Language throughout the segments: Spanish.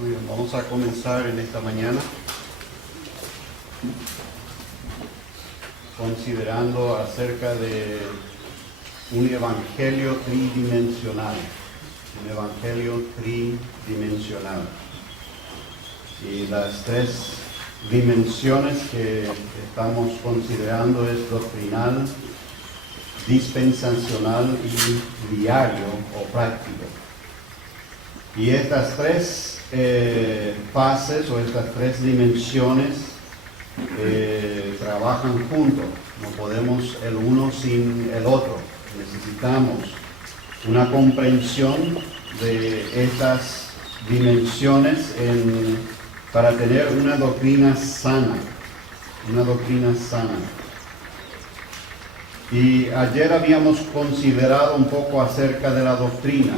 Muy bien, vamos a comenzar en esta mañana considerando acerca de un evangelio tridimensional. Un evangelio tridimensional. Y las tres dimensiones que estamos considerando es doctrinal, dispensacional y diario o práctico. Y estas tres fases o estas tres dimensiones trabajan juntos. No podemos el uno sin el otro. Necesitamos una comprensión de estas dimensiones para tener una doctrina sana. Una doctrina sana. Y ayer habíamos considerado un poco acerca de la doctrina.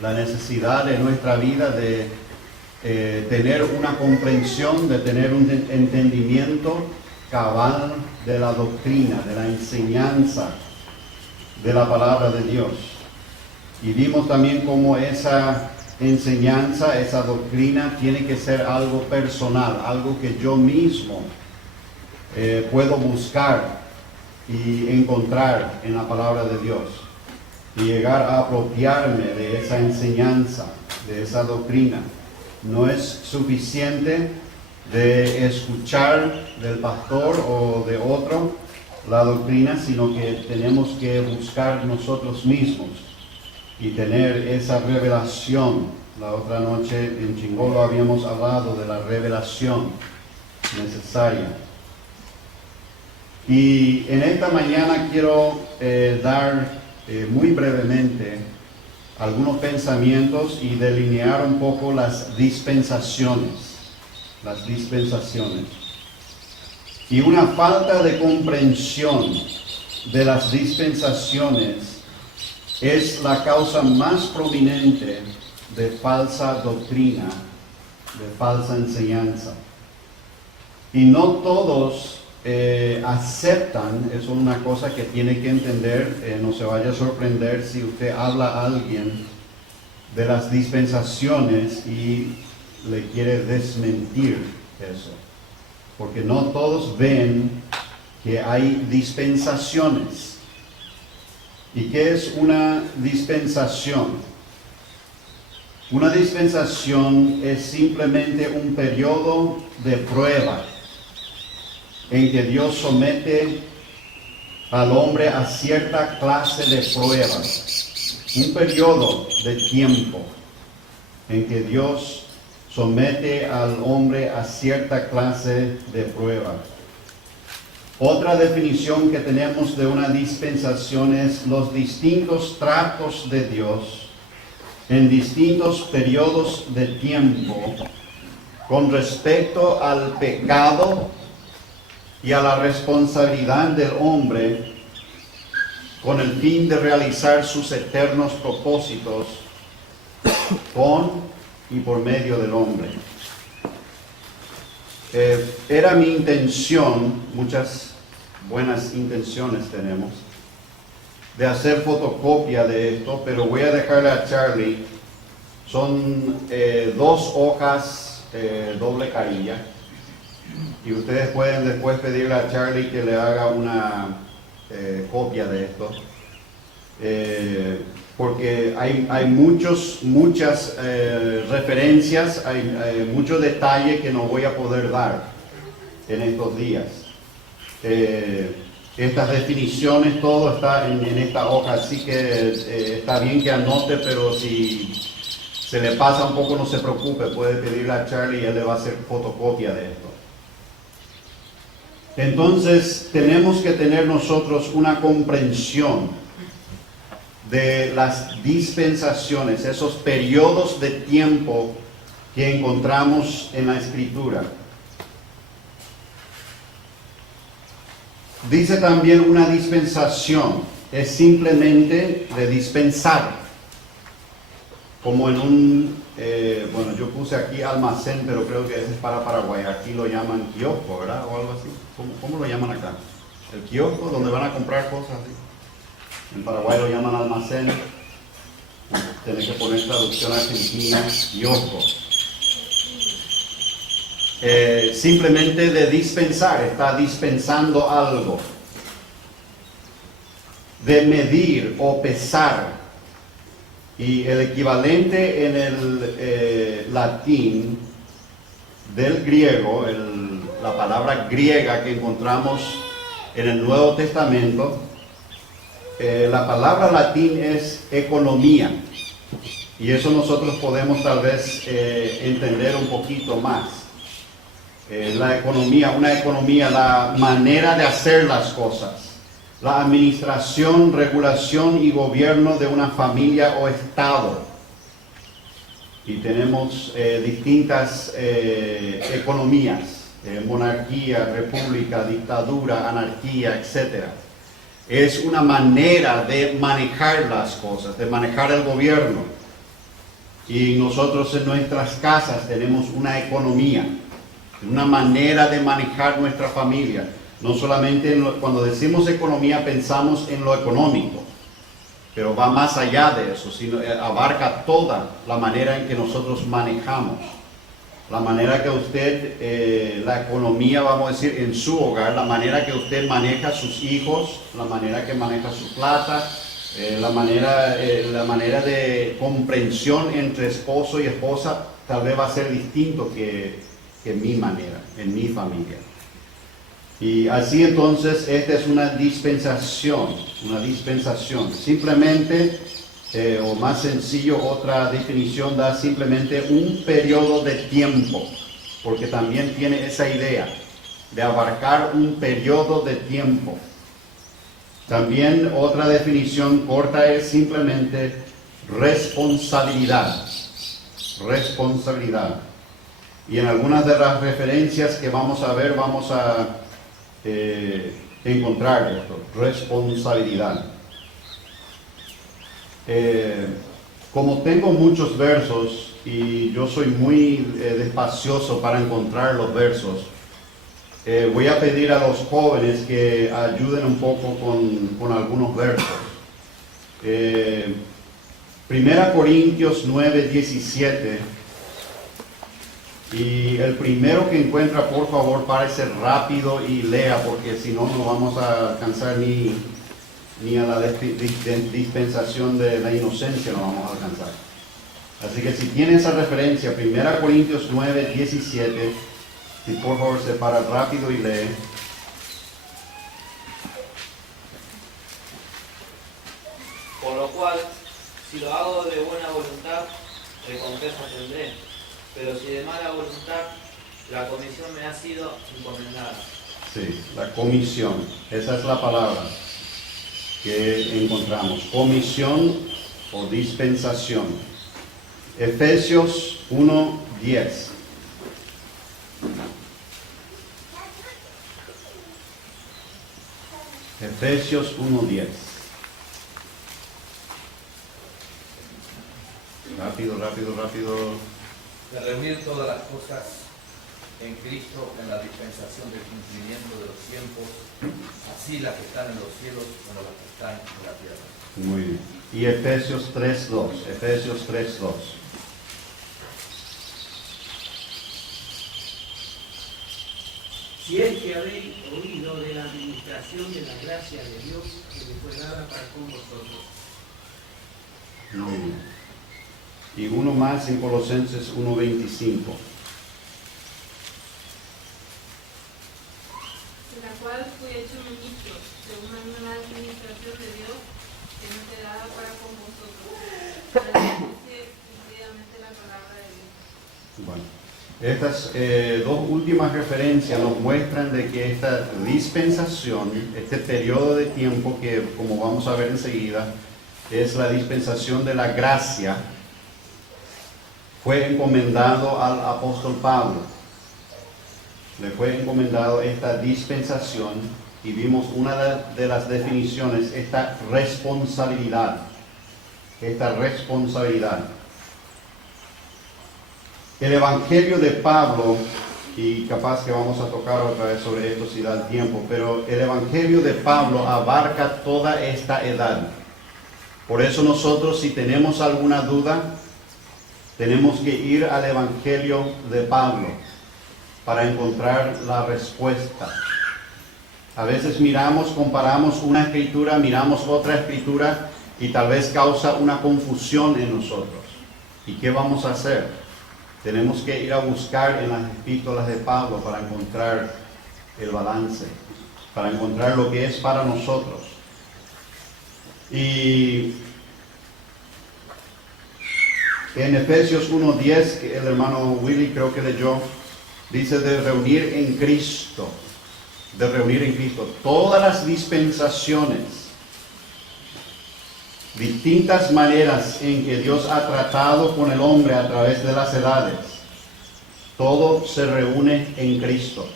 La necesidad de nuestra vida de tener una comprensión, de tener un entendimiento cabal de la doctrina, de la enseñanza de la palabra de Dios. Y vimos también cómo esa enseñanza, esa doctrina tiene que ser algo personal, algo que yo mismo puedo buscar y encontrar en la palabra de Dios. Y llegar a apropiarme de esa enseñanza, de esa doctrina. No es suficiente de escuchar del pastor o de otro la doctrina, sino que tenemos que buscar nosotros mismos y tener esa revelación. La otra noche en Chingolo habíamos hablado de la revelación necesaria. Y en esta mañana quiero dar muy brevemente algunos pensamientos y delinear un poco las dispensaciones. Las dispensaciones. Y una falta de comprensión de las dispensaciones es la causa más prominente de falsa doctrina, de falsa enseñanza. Y no todos aceptan, eso es una cosa que tiene que entender, no se vaya a sorprender si usted habla a alguien de las dispensaciones y le quiere desmentir eso, porque no todos ven que hay dispensaciones. ¿Y qué es una dispensación? Una dispensación es simplemente un periodo de prueba en que Dios somete al hombre a cierta clase de pruebas. Un periodo de tiempo en que Dios somete al hombre a cierta clase de prueba. Otra definición que tenemos de una dispensación es los distintos tratos de Dios en distintos periodos de tiempo con respecto al pecado y a la responsabilidad del hombre con el fin de realizar sus eternos propósitos con y por medio del hombre. Era mi intención, muchas buenas intenciones tenemos, de hacer fotocopia de esto, pero voy a dejarle a Charlie, son 2 hojas doble carilla. Y ustedes pueden después pedirle a Charlie que le haga una copia de esto. Porque hay muchas referencias, hay mucho detalle que no voy a poder dar en estos días. Estas definiciones, todo está en esta hoja, así que está bien que anote, pero si se le pasa un poco no se preocupe, puede pedirle a Charlie y él le va a hacer fotocopia de esto. Entonces tenemos que tener nosotros una comprensión de las dispensaciones, esos periodos de tiempo que encontramos en la Escritura. Dice también una dispensación, es simplemente de dispensar, como en un, bueno, yo puse aquí almacén, pero creo que ese es para Paraguay, aquí lo llaman kiosco, ¿verdad? O algo así. ¿Cómo lo llaman acá? El kiosco, donde van a comprar cosas así. En Paraguay lo llaman almacén. Tiene que poner traducción argentina, kiosco. simplemente de dispensar, está dispensando algo. De medir o pesar. Y el equivalente en el latín del griego, la palabra griega que encontramos en el Nuevo Testamento, la palabra latín es economía. Y eso nosotros podemos tal vez entender un poquito más. La economía, una economía, la manera de hacer las cosas. La administración, regulación y gobierno de una familia o estado. Y tenemos distintas economías, monarquía, república, dictadura, anarquía, etc. Es una manera de manejar las cosas, de manejar el gobierno. Y nosotros en nuestras casas tenemos una economía, una manera de manejar nuestra familia. No solamente cuando decimos economía pensamos en lo económico, pero va más allá de eso, sino abarca toda la manera en que nosotros manejamos. La manera que usted, la economía, vamos a decir, en su hogar, la manera que usted maneja a sus hijos, la manera que maneja su plata, la manera de comprensión entre esposo y esposa, tal vez va a ser distinto que mi manera, en mi familia. Y así entonces, esta es una dispensación. Simplemente, o más sencillo, otra definición da simplemente un periodo de tiempo, porque también tiene esa idea de abarcar un periodo de tiempo. También otra definición corta es simplemente responsabilidad. Y en algunas de las referencias que vamos a ver, vamos a encontrar esto, responsabilidad. Como tengo muchos versos y yo soy muy despacioso para encontrar los versos, voy a pedir a los jóvenes que ayuden un poco con algunos versos. 1 Corintios 9:17. Y el primero que encuentra, por favor, párese rápido y lea, porque si no, no vamos a alcanzar ni a la dispensación de la inocencia, no vamos a alcanzar. Así que si tiene esa referencia, 1 Corintios 9:17, si por favor se para rápido y lee. Por lo cual, si lo hago de buena voluntad, recompensa tendré. Pero si de mala voluntad, la comisión me ha sido encomendada. Sí, la comisión, esa es la palabra que encontramos. Comisión o dispensación. Efesios 1:10. Efesios 1:10. Rápido. De reunir todas las cosas en Cristo en la dispensación del cumplimiento de los tiempos, así las que están en los cielos como las que están en la tierra. Muy bien. Y Efesios 3:2. Si es que habéis oído de la administración de la gracia de Dios que me fue dada para con vosotros. Muy bien. Y uno más en Colosenses 1:25. De la cual fui hecho ministro, según la misma administración de Dios que me fue dada para con vosotros, para que dice cumplidamente la palabra de Dios. Bueno, estas dos últimas referencias nos muestran de que esta dispensación, este periodo de tiempo que, como vamos a ver enseguida, es la dispensación de la gracia, fue encomendado al apóstol Pablo. Le fue encomendado esta dispensación y vimos una de las definiciones, esta responsabilidad. El Evangelio de Pablo, y capaz que vamos a tocar otra vez sobre esto si da el tiempo, pero el Evangelio de Pablo abarca toda esta edad. Por eso nosotros, si tenemos alguna duda, tenemos que ir al Evangelio de Pablo, para encontrar la respuesta. A veces miramos, comparamos una escritura, miramos otra escritura y tal vez causa una confusión en nosotros. ¿Y qué vamos a hacer? Tenemos que ir a buscar en las epístolas de Pablo para encontrar el balance, para encontrar lo que es para nosotros. Y en Efesios 1:10, que el hermano Willy creo que leyó, dice de reunir en Cristo, de reunir en Cristo todas las dispensaciones, distintas maneras en que Dios ha tratado con el hombre a través de las edades. Todo se reúne en Cristo.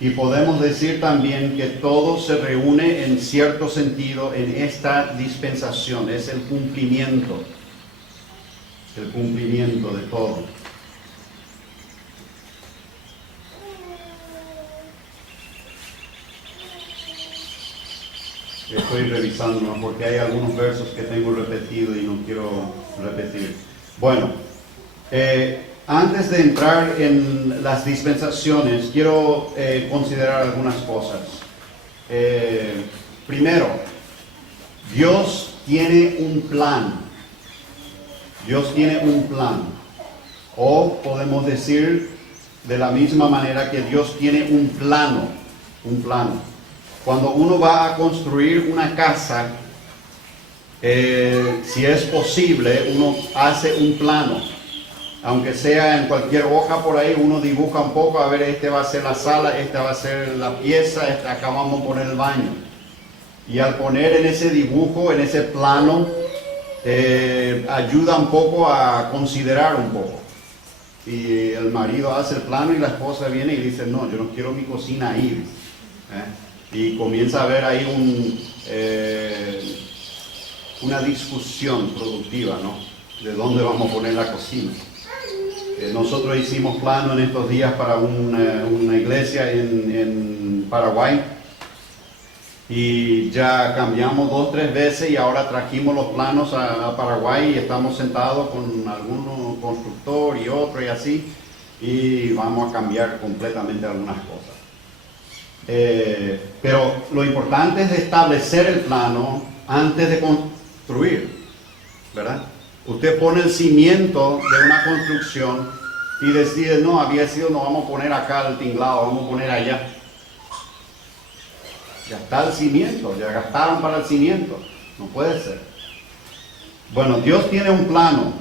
Y podemos decir también que todo se reúne en cierto sentido en esta dispensación. Es el cumplimiento de todo. Estoy revisando porque hay algunos versos que tengo repetido y no quiero repetir. Bueno, antes de entrar en las dispensaciones, quiero considerar algunas cosas. Primero, Dios tiene un plan. Dios tiene un plan. O podemos decir de la misma manera que Dios tiene un plano. Un plano. Cuando uno va a construir una casa, si es posible, uno hace un plano. Aunque sea en cualquier hoja por ahí, uno dibuja un poco, a ver, este va a ser la sala, esta va a ser la pieza, acá vamos a poner el baño. Y al poner en ese dibujo, en ese plano, ayuda un poco a considerar un poco. Y el marido hace el plano y la esposa viene y dice, no, yo no quiero mi cocina ahí. Y comienza a haber ahí una discusión productiva, ¿no? De dónde vamos a poner la cocina. Nosotros hicimos plano en estos días para una iglesia en Paraguay y ya cambiamos 2 o 3 veces y ahora trajimos los planos a Paraguay y estamos sentados con algún constructor y otro y así y vamos a cambiar completamente algunas cosas. Pero lo importante es establecer el plano antes de construir, ¿verdad? Usted pone el cimiento de una construcción y decide, no, no vamos a poner acá el tinglado, vamos a poner allá. Ya está el cimiento, ya gastaron para el cimiento, no puede ser. Bueno, Dios tiene un plano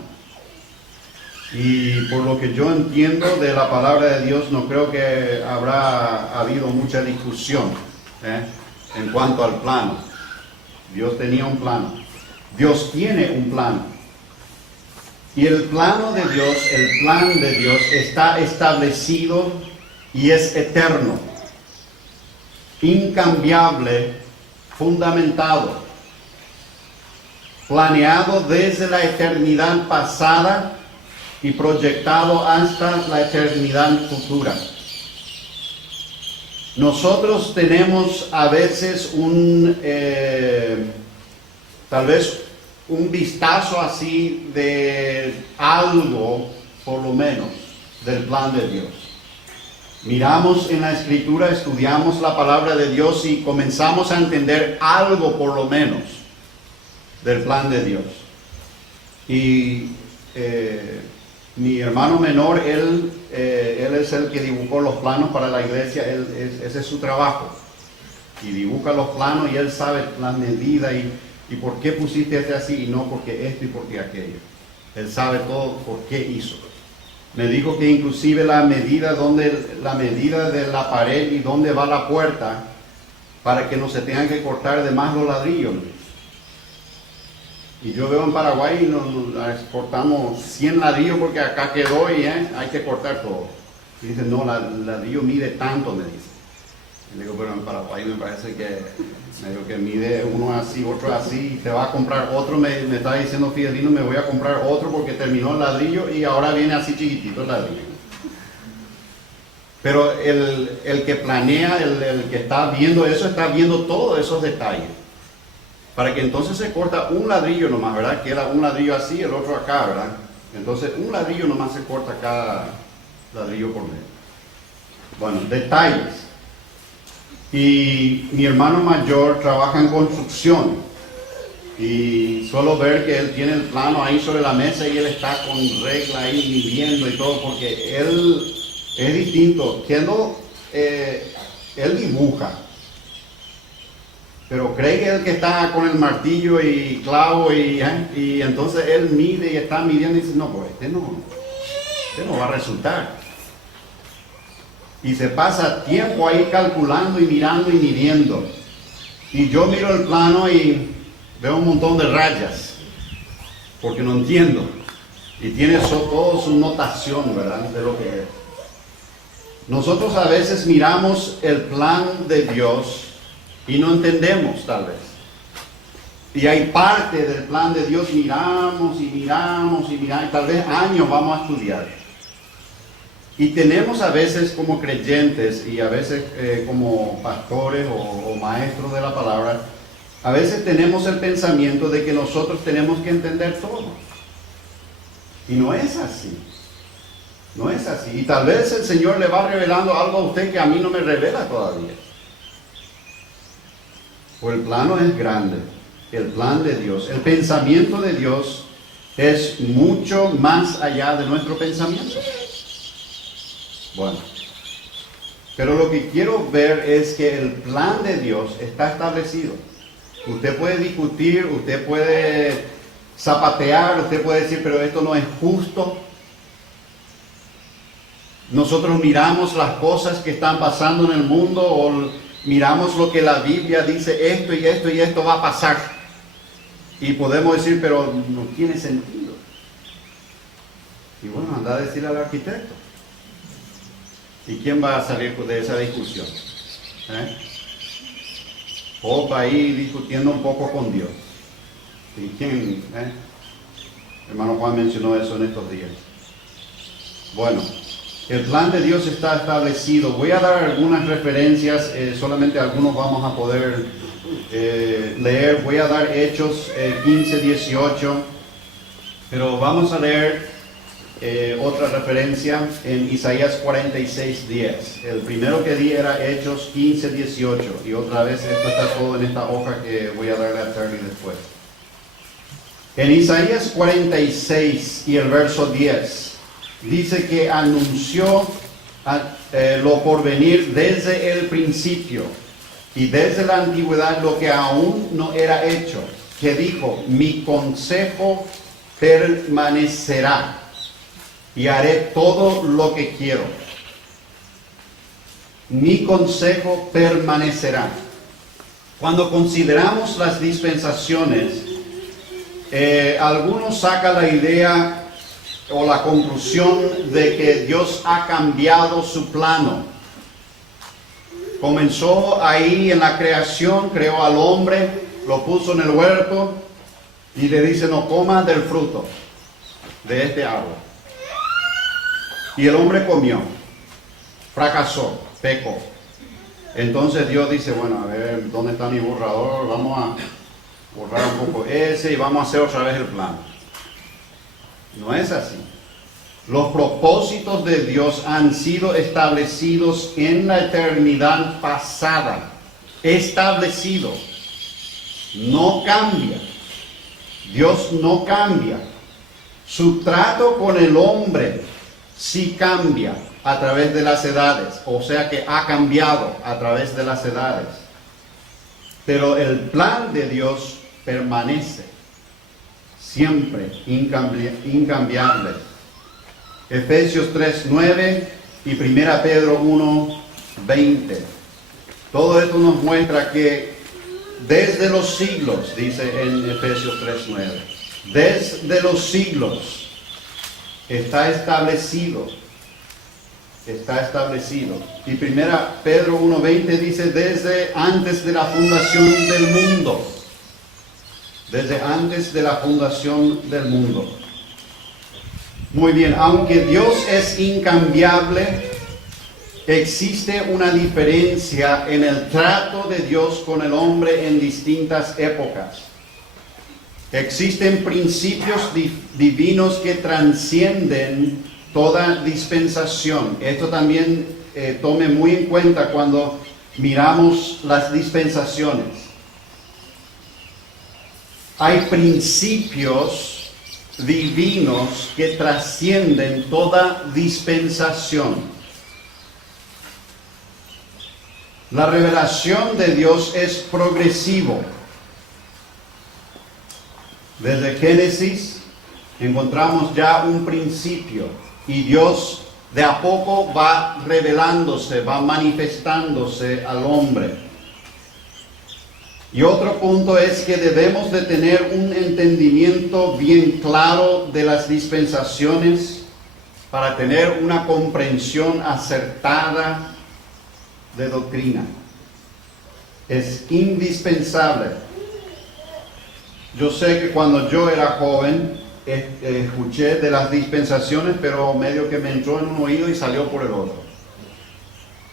y por lo que yo entiendo de la palabra de Dios, no creo que habrá habido mucha discusión en cuanto al plano. Dios tenía un plano, Dios tiene un plano. Y el plan de Dios está establecido y es eterno, incambiable, fundamentado, planeado desde la eternidad pasada y proyectado hasta la eternidad futura. Nosotros tenemos a veces tal vez un vistazo así de algo, por lo menos, del plan de Dios. Miramos en la Escritura, estudiamos la palabra de Dios y comenzamos a entender algo, por lo menos, del plan de Dios. Y mi hermano menor, él es el que dibujó los planos para la iglesia, ese es su trabajo. Y dibuja los planos y él sabe las medidas y por qué pusiste este así y no porque esto y porque aquello. Él sabe todo por qué hizo. Me dijo que inclusive la medida de la pared y dónde va la puerta para que no se tengan que cortar de más los ladrillos. Y yo veo en Paraguay nos cortamos 100 ladrillos porque acá quedó y hay que cortar todo. Y dice, no, el ladrillo mide tanto, me dice. Y le digo, pero en Paraguay me parece que mide uno así, otro así, y te va a comprar otro, me está diciendo Fidelino, me voy a comprar otro porque terminó el ladrillo y ahora viene así chiquitito el ladrillo. Pero el que planea, el que está viendo eso, está viendo todos esos detalles. Para que entonces se corta un ladrillo nomás, ¿verdad? Queda un ladrillo así, el otro acá, ¿verdad? Entonces un ladrillo nomás se corta cada ladrillo por medio. Bueno, detalles. Y mi hermano mayor trabaja en construcción. Y suelo ver que él tiene el plano ahí sobre la mesa y él está con regla ahí midiendo y todo, porque él es distinto. Él dibuja, pero cree que el que está con el martillo y clavo y entonces él mide y está midiendo y dice, no, pues este no va a resultar. Y se pasa tiempo ahí calculando y mirando y midiendo. Y yo miro el plano y veo un montón de rayas, porque no entiendo. Y tiene todo su notación, ¿verdad? De lo que es. Nosotros a veces miramos el plan de Dios y no entendemos, tal vez. Y hay parte del plan de Dios, miramos y miramos y miramos, y tal vez años vamos a estudiar. Y tenemos a veces como creyentes y a veces como pastores o maestros de la palabra, a veces tenemos el pensamiento de que nosotros tenemos que entender todo. Y no es así. No es así. Y tal vez el Señor le va revelando algo a usted que a mí no me revela todavía. Pues el plano es grande. El plan de Dios, el pensamiento de Dios es mucho más allá de nuestro pensamiento. Bueno, pero lo que quiero ver es que el plan de Dios está establecido. Usted puede discutir, usted puede zapatear, usted puede decir, pero esto no es justo. Nosotros miramos las cosas que están pasando en el mundo o miramos lo que la Biblia dice, esto y esto y esto va a pasar. Y podemos decir, pero no tiene sentido. Y bueno, anda a decirle al arquitecto. ¿Y quién va a salir de esa discusión? Job ahí discutiendo un poco con Dios. ¿Y quién? Hermano Juan mencionó eso en estos días. Bueno, el plan de Dios está establecido. Voy a dar algunas referencias, solamente algunos vamos a poder leer. Voy a dar Hechos 15, 18, pero vamos a leer otra referencia en Isaías 46, 10. El primero que di era Hechos 15, 18, y otra vez esto está todo en esta hoja que voy a darle a Terry después. En Isaías 46 y el verso 10. Dice que anunció lo por venir desde el principio y desde la antigüedad lo que aún no era hecho, que dijo, mi consejo permanecerá y haré todo lo que quiero. Mi consejo permanecerá. Cuando consideramos las dispensaciones, algunos sacan la idea o la conclusión de que Dios ha cambiado su plano. Comenzó ahí en la creación, creó al hombre, lo puso en el huerto y le dice, no comas del fruto de este árbol. Y el hombre comió, fracasó, pecó. Entonces Dios dice, bueno, a ver, ¿dónde está mi borrador? Vamos a borrar un poco ese y vamos a hacer otra vez el plan. No es así. Los propósitos de Dios han sido establecidos en la eternidad pasada. Establecido. No cambia. Dios no cambia. Su trato con el hombre sí cambia a través de las edades. O sea que ha cambiado a través de las edades. Pero el plan de Dios permanece. Siempre incambiable. Efesios 3:9 y 1 Pedro 1:20. Todo esto nos muestra que desde los siglos, dice en Efesios 3:9, desde los siglos está establecido. Está establecido. Y 1 Pedro 1:20 dice desde antes de la fundación del mundo. Desde antes de la fundación del mundo. Muy bien, aunque Dios es incambiable, existe una diferencia en el trato de Dios con el hombre en distintas épocas. Existen principios divinos que trascienden toda dispensación. Esto también tome muy en cuenta cuando miramos las dispensaciones. Hay principios divinos que trascienden toda dispensación. La revelación de Dios es progresivo. Desde Génesis encontramos ya un principio y Dios de a poco va revelándose, va manifestándose al hombre. Y otro punto es que debemos de tener un entendimiento bien claro de las dispensaciones para tener una comprensión acertada de doctrina. Es indispensable. Yo sé que cuando yo era joven escuché de las dispensaciones, pero medio que me entró en un oído y salió por el otro.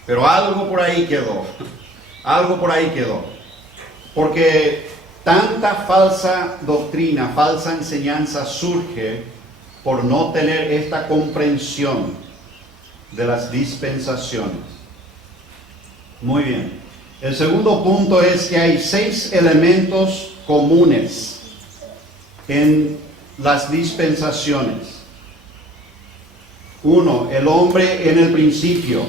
Pero algo por ahí quedó. Algo por ahí quedó. Porque tanta falsa doctrina, falsa enseñanza surge por no tener esta comprensión de las dispensaciones. Muy bien. El segundo punto es que hay 6 elementos comunes en las dispensaciones. 1. El hombre en el principio.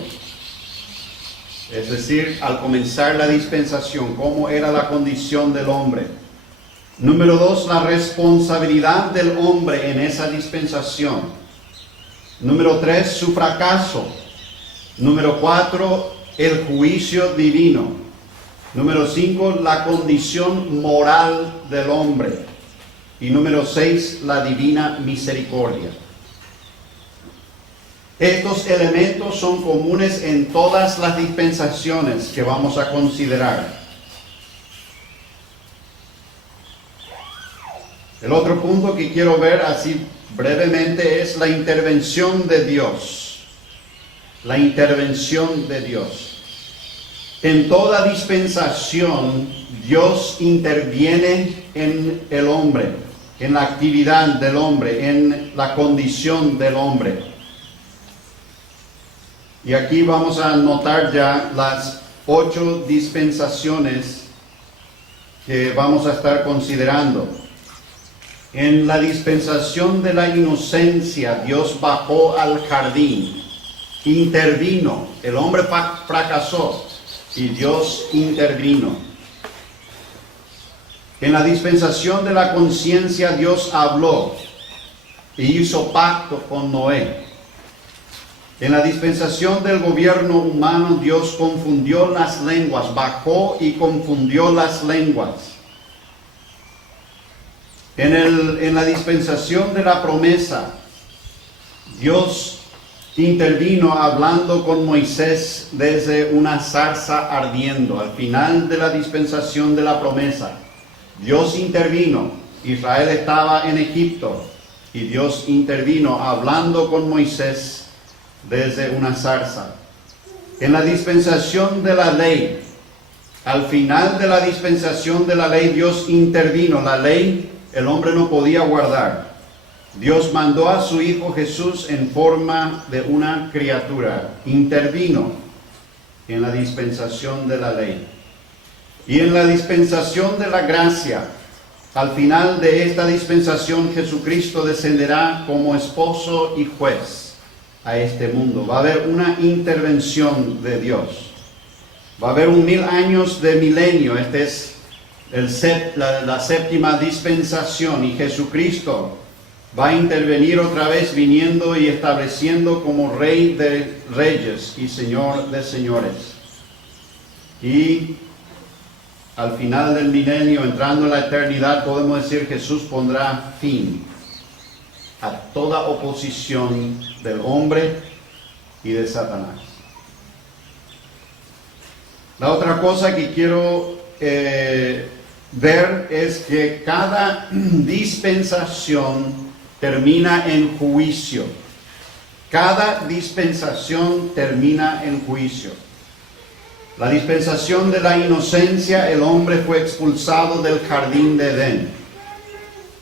Es decir, al comenzar la dispensación, cómo era la condición del hombre. Número 2, la responsabilidad del hombre en esa dispensación. Número 3, su fracaso. Número 4, el juicio divino. Número 5, la condición moral del hombre. Y número 6, la divina misericordia. Estos elementos son comunes en todas las dispensaciones que vamos a considerar. El otro punto que quiero ver así brevemente es la intervención de Dios. La intervención de Dios. En toda dispensación, Dios interviene en el hombre, en la actividad del hombre, en la condición del hombre. Y aquí vamos a notar ya las 8 dispensaciones que vamos a estar considerando. En la dispensación de la inocencia, Dios bajó al jardín, intervino, el hombre fracasó y Dios intervino. En la dispensación de la conciencia, Dios habló y hizo pacto con Noé. En la dispensación del gobierno humano, Dios confundió las lenguas, bajó y confundió las lenguas. En la dispensación de la promesa, Dios intervino hablando con Moisés desde una zarza ardiendo. Al final de la dispensación de la promesa, Dios intervino. Israel estaba en Egipto y Dios intervino hablando con Moisés desde una zarza. En la dispensación de la ley, al final de la dispensación de la ley, Dios intervino. La ley el hombre no podía guardar. Dios mandó a su Hijo Jesús en forma de una criatura. Intervino en la dispensación de la ley. Y en la dispensación de la gracia, al final de esta dispensación, Jesucristo descenderá como esposo y juez a este mundo. Va a haber una intervención de Dios. Va a haber 1000 años de milenio. Este es la séptima dispensación y Jesucristo va a intervenir otra vez viniendo y estableciendo como Rey de reyes y Señor de señores. Y al final del milenio, entrando en la eternidad, podemos decir Jesús pondrá fin a toda oposición del hombre y de Satanás. La otra cosa que quiero ver es que cada dispensación termina en juicio. Cada dispensación termina en juicio. La dispensación de la inocencia, el hombre fue expulsado del jardín de Edén.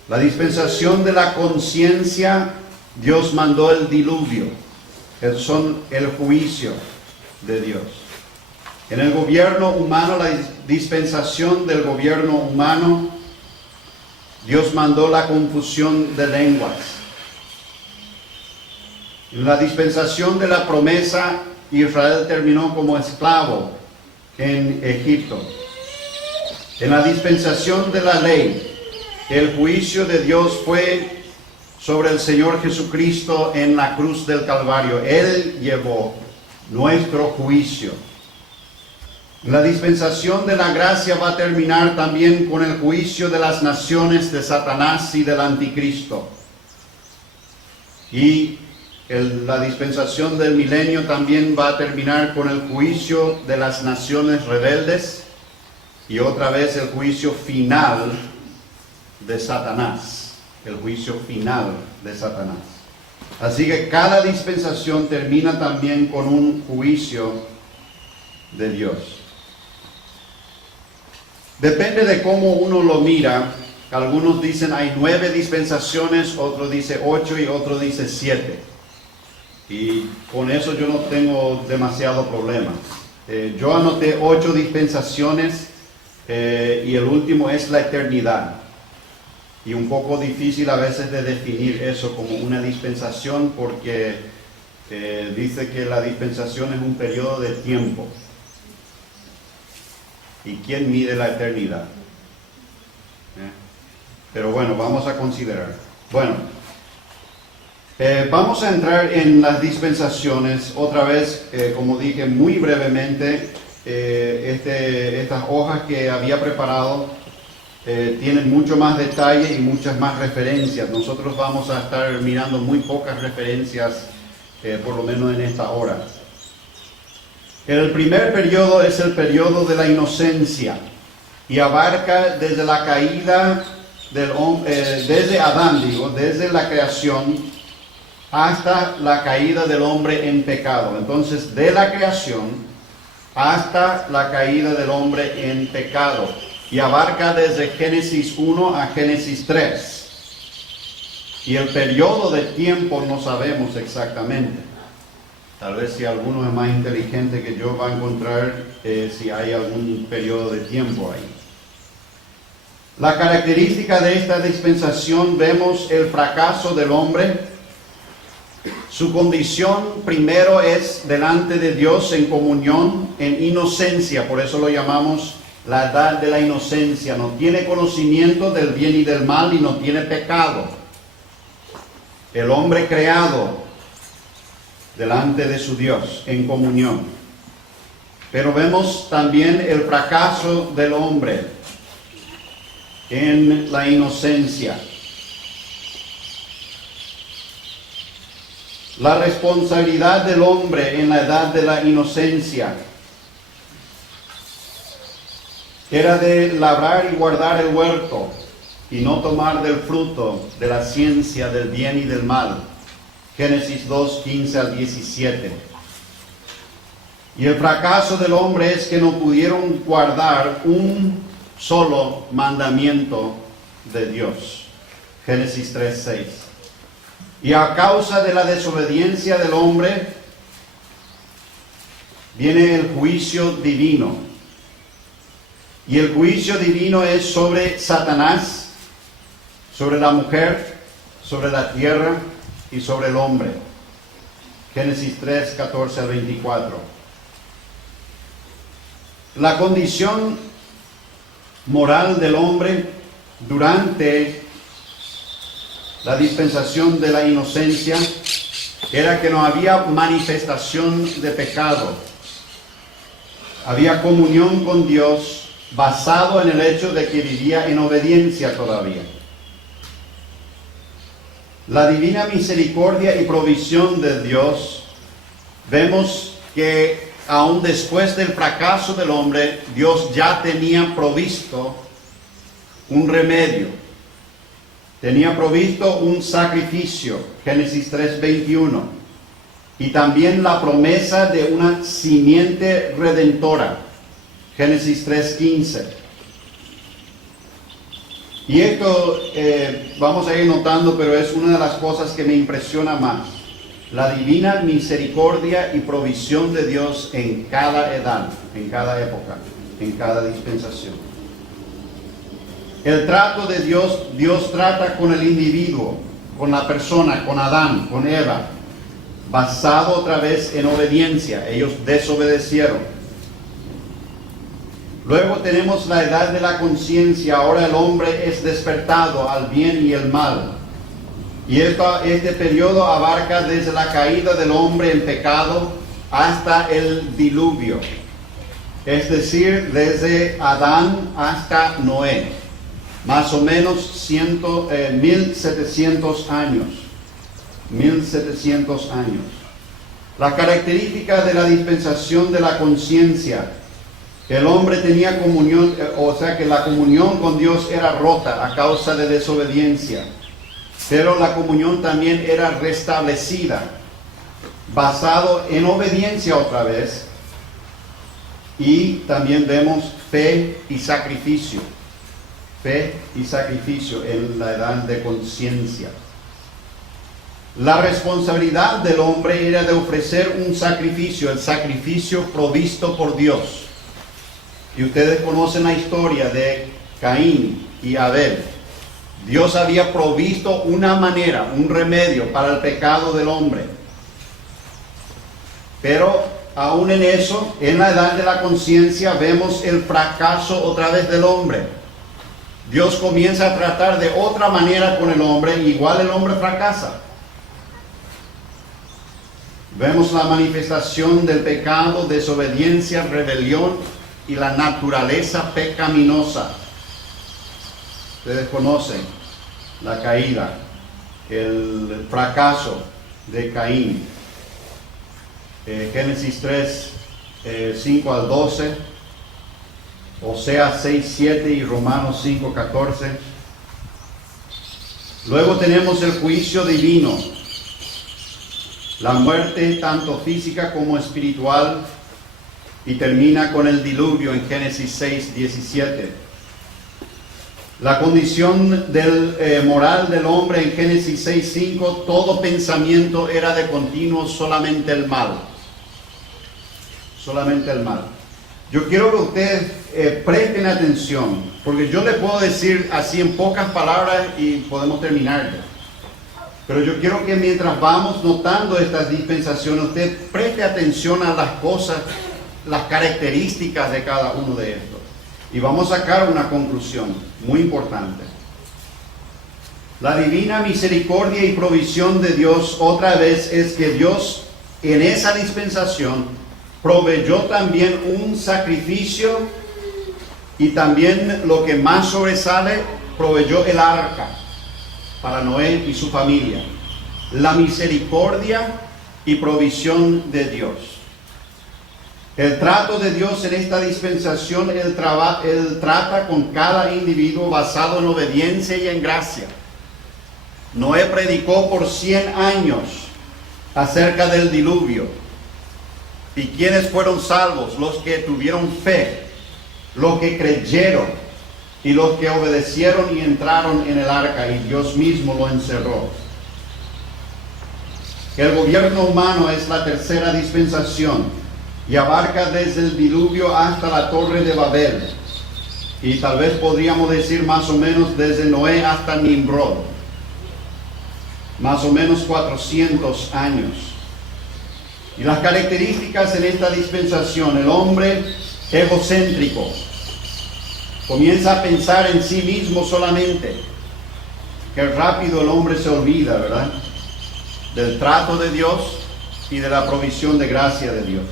La dispensación de la conciencia, Dios mandó el diluvio, son el juicio. de Dios. En el gobierno humano, la dispensación del gobierno humano, Dios mandó la confusión de lenguas. En la dispensación de la promesa, Israel terminó como esclavo en Egipto. En la dispensación de la ley, el juicio de Dios fue sobre el Señor Jesucristo en la cruz del Calvario. Él llevó nuestro juicio. La dispensación de la gracia va a terminar también con el juicio de las naciones de Satanás y del anticristo. Y la dispensación del milenio también va a terminar con el juicio de las naciones rebeldes y otra vez el juicio final de Satanás. El juicio final de Satanás. Así que cada dispensación termina también con un juicio de Dios. Depende de cómo uno lo mira. Algunos dicen hay 9 dispensaciones, otro dice 8 y otro dice 7. Y con eso yo no tengo demasiado problema. Yo anoté 8 dispensaciones y el último es la eternidad. Y un poco difícil a veces de definir eso como una dispensación porque dice que la dispensación es un periodo de tiempo. ¿Y quién mide la eternidad? Pero bueno, vamos a considerar. Bueno, vamos a entrar en las dispensaciones. Otra vez, como dije muy brevemente, estas hojas que había preparado tienen mucho más detalle y muchas más referencias. Nosotros vamos a estar mirando muy pocas referencias, por lo menos en esta hora. El primer periodo es el periodo de la inocencia y abarca desde la caída del hombre, desde Adán, desde la creación hasta la caída del hombre en pecado. Entonces, de la creación hasta la caída del hombre en pecado. Y abarca desde Génesis 1 a Génesis 3. Y el periodo de tiempo no sabemos exactamente. Tal vez si alguno es más inteligente que yo va a encontrar si hay algún periodo de tiempo ahí. La característica de esta dispensación, vemos el fracaso del hombre. Su condición primero es delante de Dios en comunión, en inocencia, por eso lo llamamos la edad de la inocencia. No tiene conocimiento del bien y del mal y no tiene pecado. El hombre creado delante de su Dios en comunión. Pero vemos también el fracaso del hombre en la inocencia. La responsabilidad del hombre en la edad de la inocencia era de labrar y guardar el huerto y no tomar del fruto de la ciencia del bien y del mal. Génesis 2, 15 al 17. Y el fracaso del hombre es que no pudieron guardar un solo mandamiento de Dios. Génesis 3, 6. Y a causa de la desobediencia del hombre viene el juicio divino. Y el juicio divino es sobre Satanás, sobre la mujer, sobre la tierra y sobre el hombre. Génesis 3, 14 al 24. La condición moral del hombre durante la dispensación de la inocencia era que no había manifestación de pecado. Había comunión con Dios basado en el hecho de que vivía en obediencia todavía. La divina misericordia y provisión de Dios, vemos que aún después del fracaso del hombre, Dios ya tenía provisto un remedio. Tenía provisto un sacrificio, Génesis 3:21, y también la promesa de una simiente redentora, Génesis 3:15. Y esto vamos a ir notando, pero es una de las cosas que me impresiona más. la divina misericordia y provisión de Dios en cada edad, en cada época, en cada dispensación. El trato de Dios, Dios trata con el individuo, con la persona, con Adán, con Eva, basado otra vez en obediencia. Ellos desobedecieron. Luego tenemos la edad de la conciencia. Ahora el hombre es despertado al bien y el mal. Y este periodo abarca desde la caída del hombre en pecado hasta el diluvio. Es decir, desde Adán hasta Noé. Más o menos 1700 años. 1700 años. La característica de la dispensación de la conciencia. El hombre tenía comunión, o sea que la comunión con Dios era rota a causa de desobediencia. Pero la comunión también era restablecida, basado en obediencia otra vez. Y también vemos fe y sacrificio. Fe y sacrificio en la edad de conciencia. La responsabilidad del hombre era de ofrecer un sacrificio, el sacrificio provisto por Dios. Y ustedes conocen la historia de Caín y Abel. Dios había provisto una manera, un remedio para el pecado del hombre. Pero aún en eso, en la edad de la conciencia, vemos el fracaso otra vez del hombre. Dios comienza a tratar de otra manera con el hombre, igual el hombre fracasa. Vemos la manifestación del pecado, desobediencia, rebelión y la naturaleza pecaminosa. Ustedes conocen la caída, el fracaso de Caín. Génesis 3, 5 al 12, Oseas 6, 7 y Romanos 5, 14. Luego tenemos el juicio divino, la muerte tanto física como espiritual, y termina con el diluvio en Génesis 6, 17. La condición moral del hombre en Génesis 6, 5, todo pensamiento era de continuo solamente el mal. Solamente el mal. Yo quiero que ustedes presten atención, porque yo les puedo decir así en pocas palabras y podemos terminar ya. Pero yo quiero que mientras vamos notando estas dispensaciones, usted preste atención a las cosas, las características de cada uno de estos. Y vamos a sacar una conclusión muy importante. La divina misericordia y provisión de Dios otra vez es que Dios en esa dispensación proveyó también un sacrificio y también lo que más sobresale, proveyó el arca para Noé y su familia. La misericordia y provisión de Dios. El trato de Dios en esta dispensación, Él trata con cada individuo basado en obediencia y en gracia. Noé predicó por 100 años acerca del diluvio. ¿Y quiénes fueron salvos? Los que tuvieron fe, los que creyeron y los que obedecieron y entraron en el arca, y Dios mismo lo encerró. El gobierno humano es la tercera dispensación y abarca desde el diluvio hasta la torre de Babel, y tal vez podríamos decir más o menos desde Noé hasta Nimrod, más o menos 400 años. Y las características en esta dispensación: el hombre egocéntrico comienza a pensar en sí mismo solamente. Que rápido el hombre se olvida, ¿verdad?, del trato de Dios y de la provisión de gracia de Dios.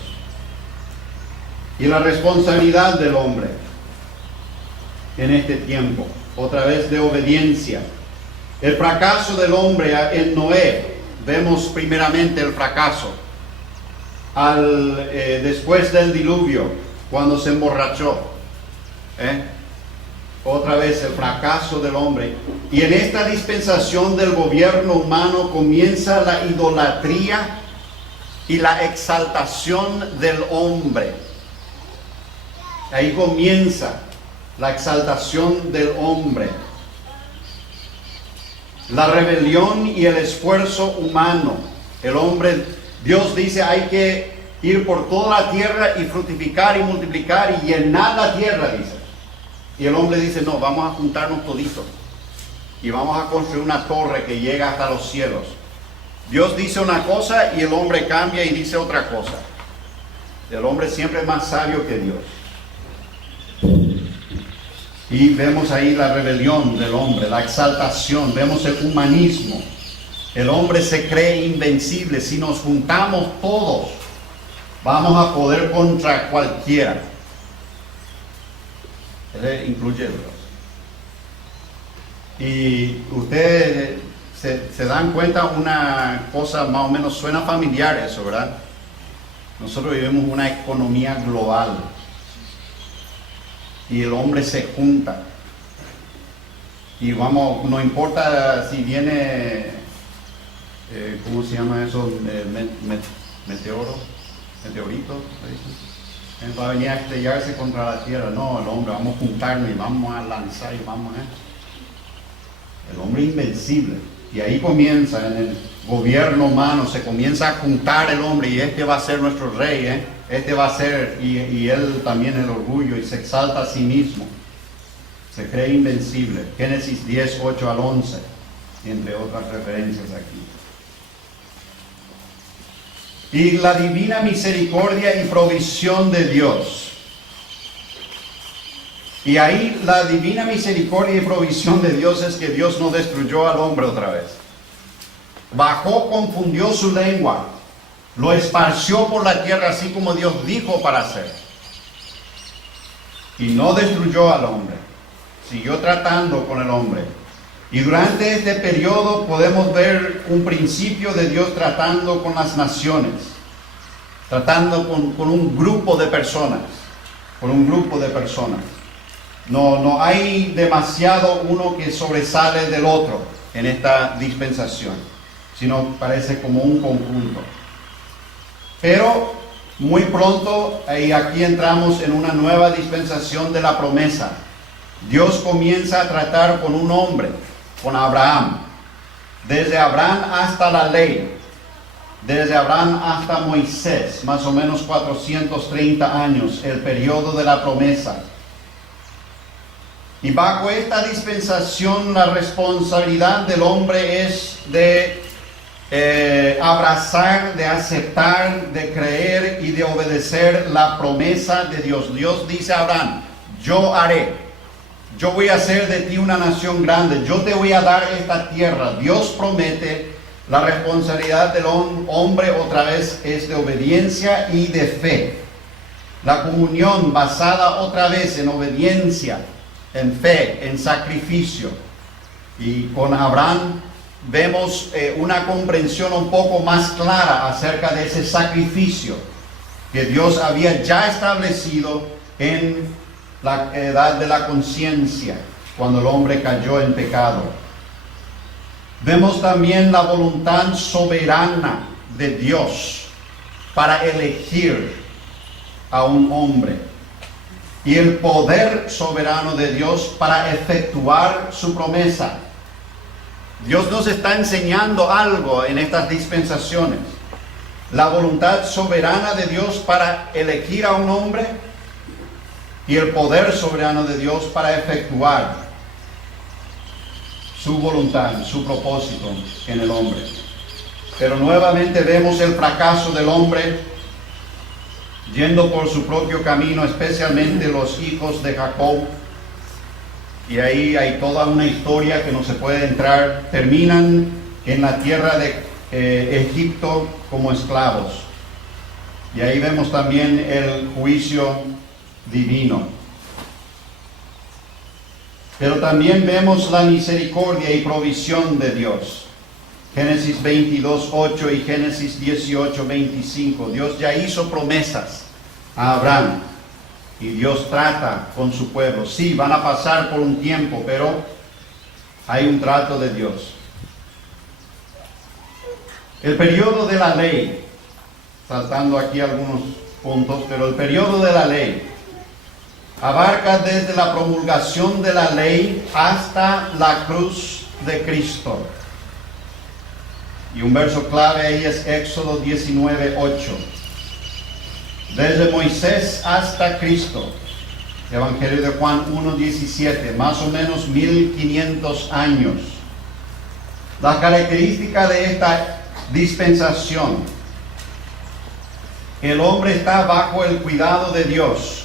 Y la responsabilidad del hombre en este tiempo, otra vez de obediencia. El fracaso del hombre en Noé, vemos primeramente el fracaso después del diluvio, cuando se emborrachó. Otra vez el fracaso del hombre. Y en esta dispensación del gobierno humano comienza la idolatría y la exaltación del hombre. Ahí comienza la exaltación del hombre. La rebelión y el esfuerzo humano El hombre, Dios dice, hay que ir por toda la tierra y fructificar y multiplicar y llenar la tierra, dice. Y el hombre dice, no, vamos a juntarnos toditos y vamos a construir una torre que llega hasta los cielos. Dios dice una cosa y el hombre cambia y dice otra cosa. El hombre siempre es más sabio que Dios. Y vemos ahí la rebelión del hombre, la exaltación, vemos el humanismo. El hombre se cree invencible. Si nos juntamos todos, vamos a poder contra cualquiera. Él incluye Dios. Y ustedes se dan cuenta una cosa más o menos, suena familiar eso, ¿verdad? Nosotros vivimos una economía global. Y el hombre se junta. Y vamos, no importa si viene, ¿cómo se llama eso? Meteorito. Va a venir a estrellarse contra la tierra. No, el hombre, vamos a juntarnos y vamos a lanzar y vamos a... El hombre invencible. Y ahí comienza, en el gobierno humano, se comienza a juntar el hombre y este va a ser nuestro rey, este va a ser, y él también el orgullo, y se exalta a sí mismo. Se cree invencible. Génesis 10, 8 al 11, entre otras referencias aquí. Y la divina misericordia y provisión de Dios. Y ahí la divina misericordia y provisión de Dios es que Dios no destruyó al hombre otra vez. Bajó, confundió su lengua, lo esparció por la tierra así como Dios dijo para hacer. Y no destruyó al hombre. Siguió tratando con el hombre. Y durante este periodo podemos ver un principio de Dios tratando con las naciones. Tratando con un grupo de personas. Con un grupo de personas. No hay demasiado uno que sobresale del otro en esta dispensación, sino parece como un conjunto. Pero muy pronto, y aquí entramos en una nueva dispensación de la promesa. Dios comienza a tratar con un hombre, con Abraham. Desde Abraham hasta la ley, desde Abraham hasta Moisés, más o menos 430 años, el periodo de la promesa. Y bajo esta dispensación la responsabilidad del hombre es de abrazar, de aceptar, de creer y de obedecer la promesa de Dios. Dios dice a Abraham, yo haré, yo voy a hacer de ti una nación grande, yo te voy a dar esta tierra. Dios promete, la responsabilidad del hombre otra vez es de obediencia y de fe. La comunión basada otra vez en obediencia, en fe, en sacrificio. Y con Abraham vemos una comprensión un poco más clara acerca de ese sacrificio que Dios había ya establecido en la edad de la conciencia, cuando el hombre cayó en pecado. Vemos también la voluntad soberana de Dios para elegir a un hombre. Y el poder soberano de Dios para efectuar su promesa. Dios nos está enseñando algo en estas dispensaciones. La voluntad soberana de Dios para elegir a un hombre y el poder soberano de Dios para efectuar su voluntad, su propósito en el hombre. Pero nuevamente vemos el fracaso del hombre yendo por su propio camino, especialmente los hijos de Jacob. Y ahí hay toda una historia que no se puede entrar. Terminan en la tierra de Egipto como esclavos. Y ahí vemos también el juicio divino. Pero también vemos la misericordia y provisión de Dios. Génesis 22, 8 y Génesis 18, 25. Dios ya hizo promesas a Abraham y Dios trata con su pueblo. Sí, van a pasar por un tiempo, pero hay un trato de Dios. El periodo de la ley, saltando aquí algunos puntos, pero el periodo de la ley abarca desde la promulgación de la ley hasta la cruz de Cristo. Y un verso clave ahí es Éxodo 19:8. Desde Moisés hasta Cristo, Evangelio de Juan 1:17, más o menos 1500 años. La característica de esta dispensación: el hombre está bajo el cuidado de Dios.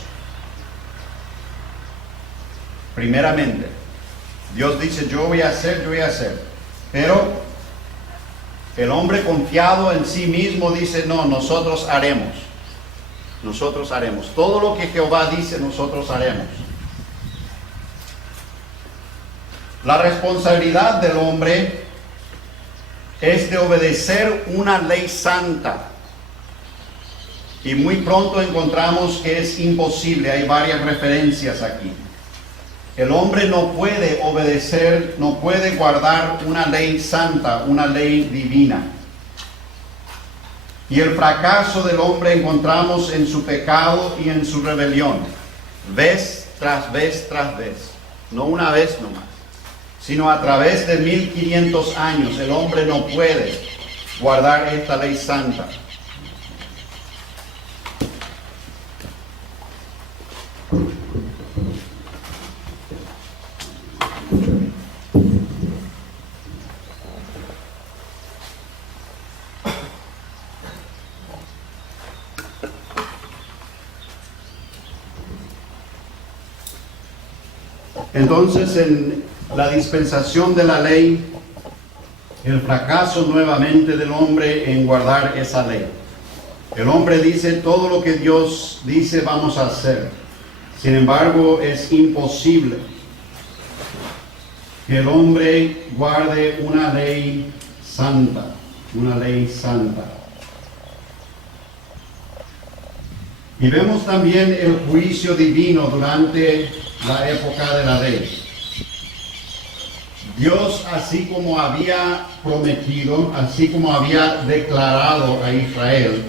Primeramente, Dios dice, yo voy a hacer. Pero el hombre confiado en sí mismo dice, no, nosotros haremos. Todo lo que Jehová dice, nosotros haremos. La responsabilidad del hombre es de obedecer una ley santa. Y muy pronto encontramos que es imposible. Hay varias referencias aquí. El hombre no puede obedecer, no puede guardar una ley santa, una ley divina. Y el fracaso del hombre encontramos en su pecado y en su rebelión. Vez tras vez tras vez. No una vez nomás, sino a través de 1500 años. El hombre no puede guardar esta ley santa. Entonces, en la dispensación de la ley, el fracaso nuevamente del hombre en guardar esa ley. El hombre dice, todo lo que Dios dice vamos a hacer. Sin embargo, es imposible que el hombre guarde una ley santa, una ley santa. Y vemos también el juicio divino durante la época de la ley. Dios, así como había prometido, así como había declarado a Israel,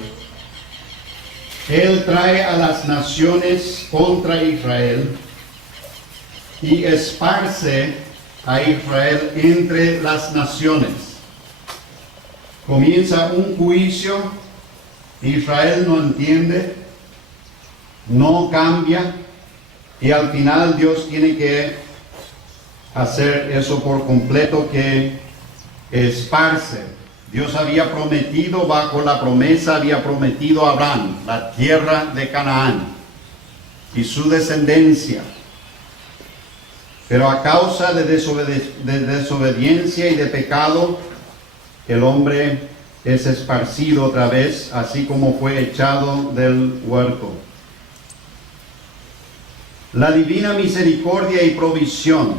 Él trae a las naciones contra Israel y esparce a Israel entre las naciones. Comienza un juicio, Israel no entiende, no cambia, y al final Dios tiene que hacer eso por completo, que esparce. Dios había prometido, bajo la promesa había prometido a Abraham la tierra de Canaán y su descendencia. Pero a causa de desobediencia y de pecado, el hombre es esparcido otra vez, así como fue echado del huerto. La divina misericordia y provisión.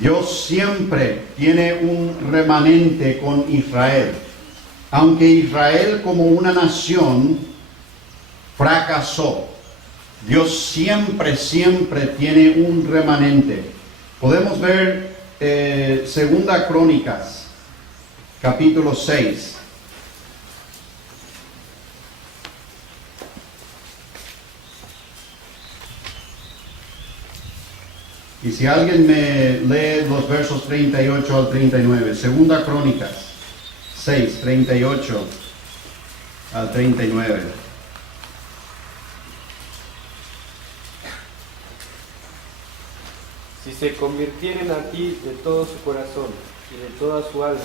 Dios siempre tiene un remanente con Israel. Aunque Israel como una nación fracasó, Dios siempre tiene un remanente. Podemos ver Segunda Crónicas, capítulo 6. Y si alguien me lee los versos 38 al 39, Segunda Crónicas 6, 38 al 39. Si se convirtieren a ti de todo su corazón y de toda su alma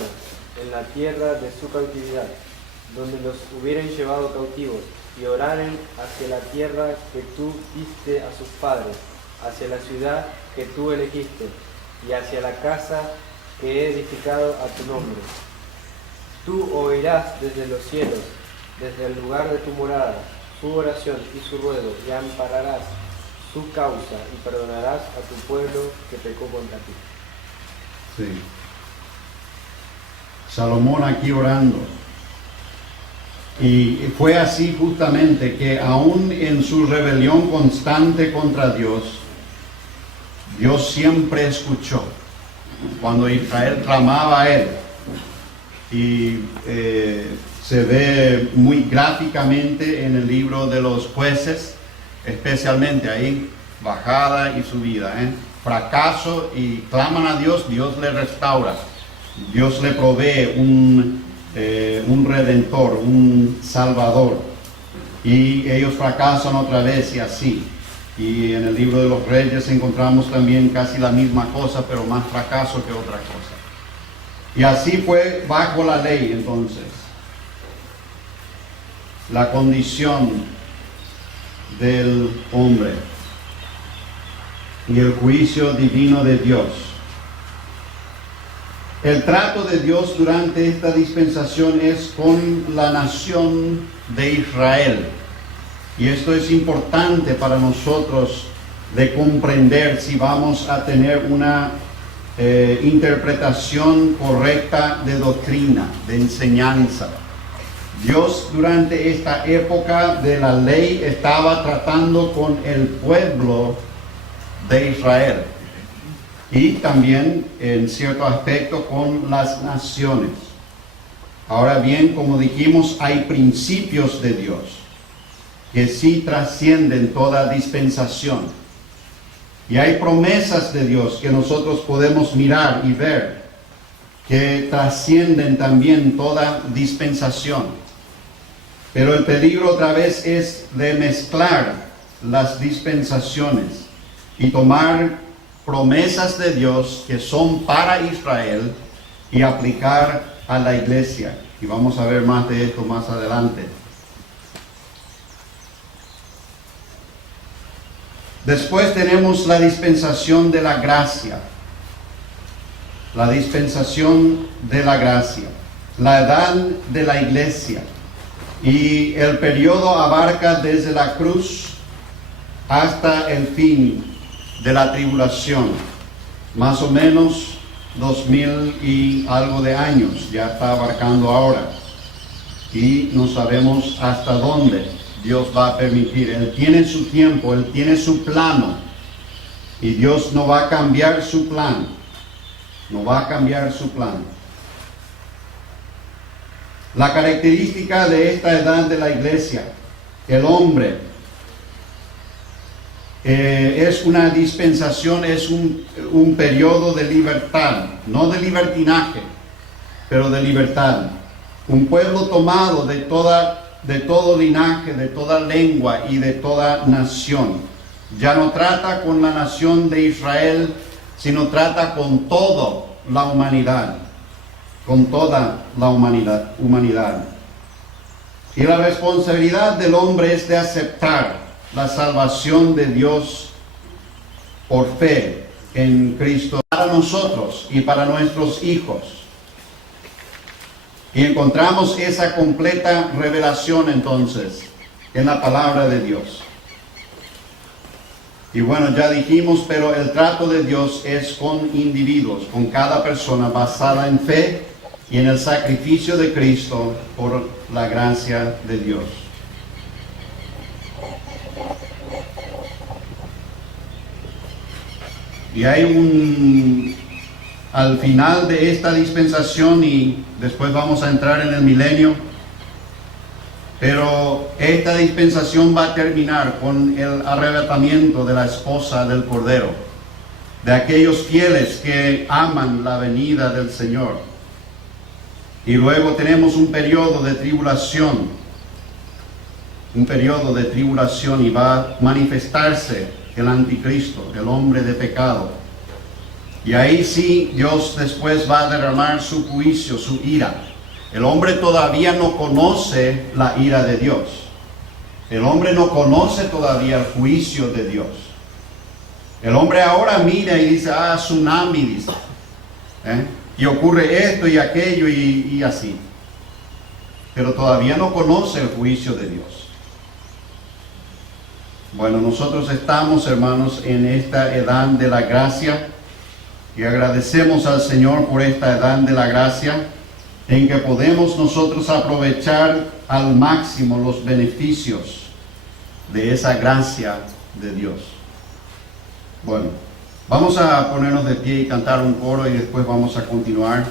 en la tierra de su cautividad, donde los hubieren llevado cautivos, y oraren hacia la tierra que tú diste a sus padres, hacia la ciudad que tú elegiste, y hacia la casa que he edificado a tu nombre. Tú oirás desde los cielos, desde el lugar de tu morada, su oración y su ruego, y ampararás su causa, y perdonarás a tu pueblo que pecó contra ti. Sí. Salomón aquí orando. Y fue así justamente que aún en su rebelión constante contra Dios, Dios siempre escuchó cuando Israel clamaba a Él. Y se ve muy gráficamente en el libro de los Jueces, especialmente ahí, bajada y subida, fracaso, y claman a Dios, Dios le restaura. Dios le provee un redentor, un salvador, y ellos fracasan otra vez y así. Y en el libro de los Reyes encontramos también casi la misma cosa, pero más fracaso que otra cosa. Y así fue bajo la ley entonces. La condición del hombre y el juicio divino de Dios. El trato de Dios durante esta dispensación es con la nación de Israel. Y esto es importante para nosotros de comprender si vamos a tener una interpretación correcta de doctrina, de enseñanza. Dios durante esta época de la ley estaba tratando con el pueblo de Israel y también en cierto aspecto con las naciones. Ahora bien, como dijimos, hay principios de Dios que sí trascienden toda dispensación. Y hay promesas de Dios que nosotros podemos mirar y ver que trascienden también toda dispensación. Pero el peligro otra vez es de mezclar las dispensaciones y tomar promesas de Dios que son para Israel y aplicar a la iglesia. Y vamos a ver más de esto más adelante. Después tenemos la dispensación de la gracia. La dispensación de la gracia. La edad de la iglesia. Y el periodo abarca desde la cruz hasta el fin de la tribulación. Más o menos 2000 y algo de años ya está abarcando ahora. Y no sabemos hasta dónde Dios va a permitir. Él tiene su tiempo, Él tiene su plano. Y Dios no va a cambiar su plan. No va a cambiar su plan. La característica de esta edad de la iglesia, el hombre, es una dispensación, es un periodo de libertad, no de libertinaje, pero de libertad. Un pueblo tomado de todo linaje, de toda lengua y de toda nación. Ya no trata con la nación de Israel, sino trata con toda la humanidad. Con toda la humanidad. Y la responsabilidad del hombre es de aceptar la salvación de Dios por fe en Cristo para nosotros y para nuestros hijos. Y encontramos esa completa revelación entonces en la palabra de Dios. Y bueno, ya dijimos, pero el trato de Dios es con individuos, con cada persona basada en fe y en el sacrificio de Cristo por la gracia de Dios. Y hay al final de esta dispensación, y después vamos a entrar en el milenio, pero esta dispensación va a terminar con el arrebatamiento de la esposa del Cordero, de aquellos fieles que aman la venida del Señor. Y luego tenemos un periodo de tribulación, y va a manifestarse el anticristo, el hombre de pecado. Y ahí sí Dios después va a derramar su juicio, su ira. El hombre todavía no conoce la ira de Dios. El hombre no conoce todavía el juicio de Dios. El hombre ahora mira y dice, tsunami, dice. Y ocurre esto y aquello y así. Pero todavía no conoce el juicio de Dios. Bueno, nosotros estamos, hermanos, en esta edad de la gracia. Y agradecemos al Señor por esta edad de la gracia, en que podemos nosotros aprovechar al máximo los beneficios de esa gracia de Dios. Bueno, vamos a ponernos de pie y cantar un coro y después vamos a continuar.